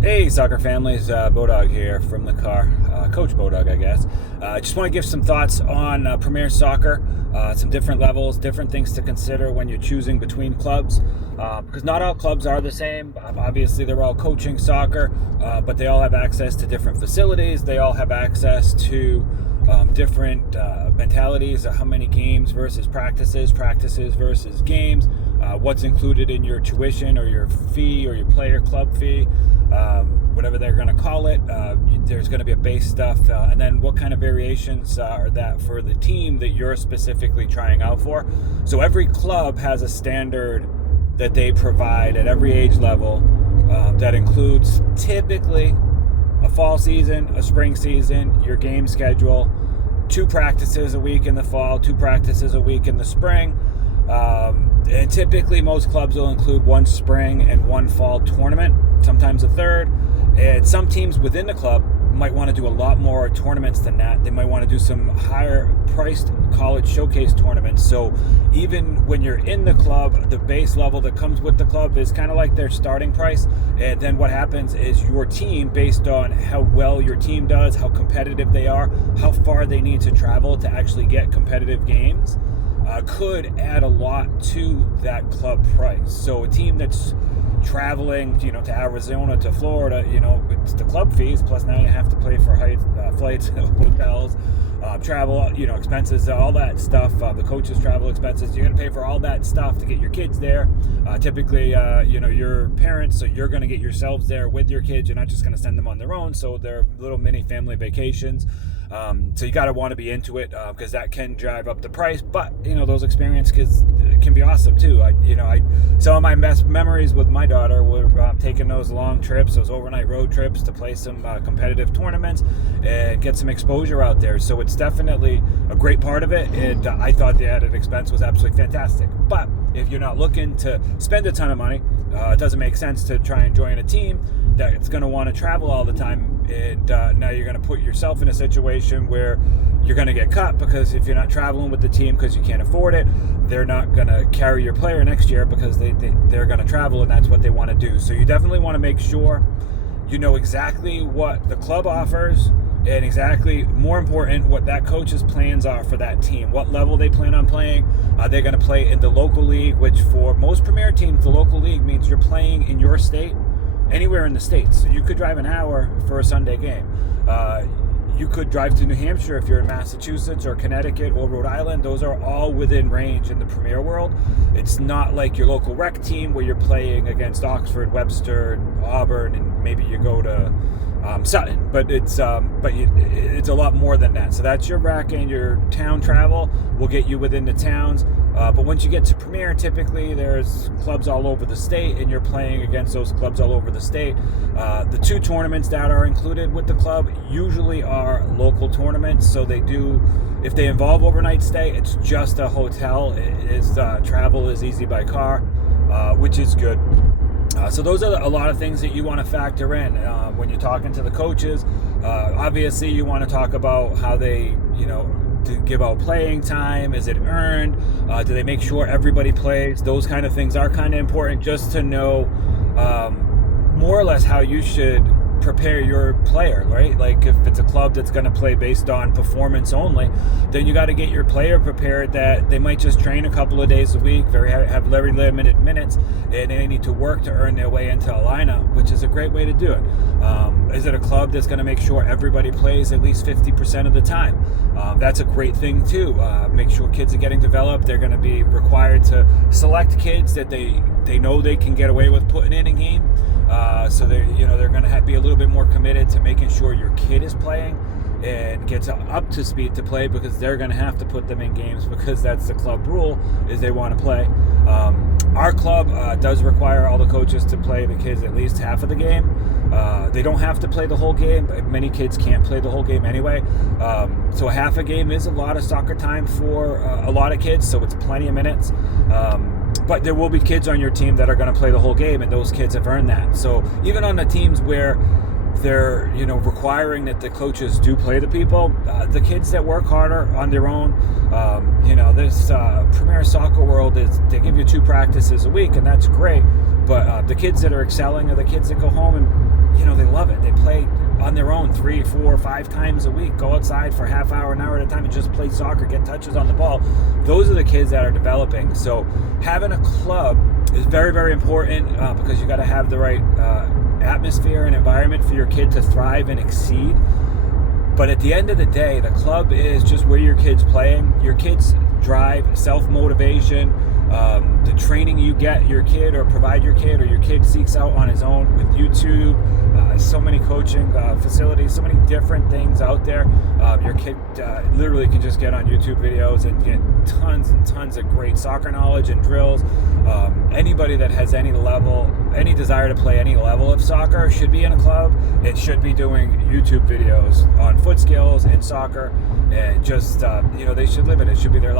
Hey, soccer families, Beaudog here from the car. Coach Beaudog, I guess. Just want to give some thoughts on Premier Soccer, some different levels, different things to consider when you're choosing between clubs, because not all clubs are the same. Obviously, they're all coaching soccer, but they all have access to different facilities. They all have access to different mentalities of how many games versus practices versus games, what's included in your tuition or your fee or your player club fee, whatever they're going to call it. There's going to be a base stuff, and then what kind of variations are that for the team that you're specifically trying out for. So every club has a standard that they provide at every age level that includes typically a fall season, a spring season, your game schedule, 2 practices a week in the fall, 2 practices a week in the spring. And typically most clubs will include 1 spring and 1 fall tournament, sometimes a third. And some teams within the club might want to do a lot more tournaments than that. They might want to do some higher priced college showcase tournaments. So even when you're in the club, the base level that comes with the club is kind of like their starting price. And then what happens is your team, based on how well your team does, how competitive they are, how far they need to travel to actually get competitive games, could add a lot to that club price. So a team that's traveling, to Arizona, to Florida, it's the club fees, plus now you have to pay for flights, hotels, travel, expenses, all that stuff, the coaches' travel expenses. You're going to pay for all that stuff to get your kids there. Typically, your parents, so you're going to get yourselves there with your kids. You're not just going to send them on their own, so they're little mini family vacations. So you got to want to be into it, because that can drive up the price. But those experiences can be awesome too. Some of my best memories with my daughter were taking those long trips, those overnight road trips to play some competitive tournaments and get some exposure out there. So it's definitely a great part of it, and I thought the added expense was absolutely fantastic. But if you're not looking to spend a ton of money, it doesn't make sense to try and join a team that's going to want to travel all the time. And now you're going to put yourself in a situation where you're going to get cut, because if you're not traveling with the team because you can't afford it, they're not going to carry your player next year because they're going to travel, and that's what they want to do. So you definitely want to make sure you know exactly what the club offers, and exactly, more important, what that coach's plans are for that team, what level they plan on playing. They're going to play in the local league, which for most premier teams, the local league means you're playing in your state, anywhere in the States. So you could drive an hour for a Sunday game. You could drive to New Hampshire if you're in Massachusetts or Connecticut or Rhode Island. Those are all within range in the Premier world. It's not like your local rec team where you're playing against Oxford, Webster, Auburn, and maybe you go to Sutton. But it's a lot more than that. So that's your rec, and your town travel will get you within the towns. But once you get to Premier, typically there's clubs all over the state, and you're playing against those clubs all over the state. The 2 tournaments that are included with the club usually are local tournaments. So they do, if they involve overnight stay, it's just a hotel. Travel is easy by car, which is good. So those are a lot of things that you want to factor in when you're talking to the coaches. Obviously, you want to talk about how they, to give out playing time. Is it earned? Do they make sure everybody plays? Those kind of things are kind of important, just to know more or less how you should prepare your player, right? Like if it's a club that's going to play based on performance only, then you got to get your player prepared that they might just train a couple of days a week, have very limited minutes, and they need to work to earn their way into a lineup, which is a great way to do it. Is it a club that's going to make sure everybody plays at least 50% of the time? That's a great thing too. Make sure kids are getting developed. They're going to be required to select kids that they know they can get away with putting in a game. So they're going to be a little bit more committed to making sure your kid is playing and gets up to speed to play, because they're going to have to put them in games, because that's the club rule, is they want to play. Our club does require all the coaches to play the kids at least half of the game. They don't have to play the whole game, but many kids can't play the whole game anyway. So half a game is a lot of soccer time for a lot of kids, so it's plenty of minutes. But there will be kids on your team that are going to play the whole game, and those kids have earned that. So even on the teams where they're requiring that the coaches do play the people, the kids that work harder on their own, this Premier Soccer world is, they give you 2 practices a week, and that's great. But the kids that are excelling are the kids that go home and they love it. They play on their own 3, 4, 5 times a week, go outside for half hour, an hour at a time and just play soccer, get touches on the ball. Those are the kids that are developing. So having a club is very, very important because you got to have the right atmosphere and environment for your kid to thrive and exceed. But at the end of the day, the club is just where your kid's playing. Your kids drive, self-motivation, the training you get your kid or provide your kid or your kid seeks out on his own with YouTube, so many coaching facilities, so many different things out there. Your kid literally can just get on YouTube videos and get tons and tons of great soccer knowledge and drills. Anybody that has any desire to play any level of soccer should be in a club. It should be doing YouTube videos on foot skills and soccer, and just they should live it. It should be their life.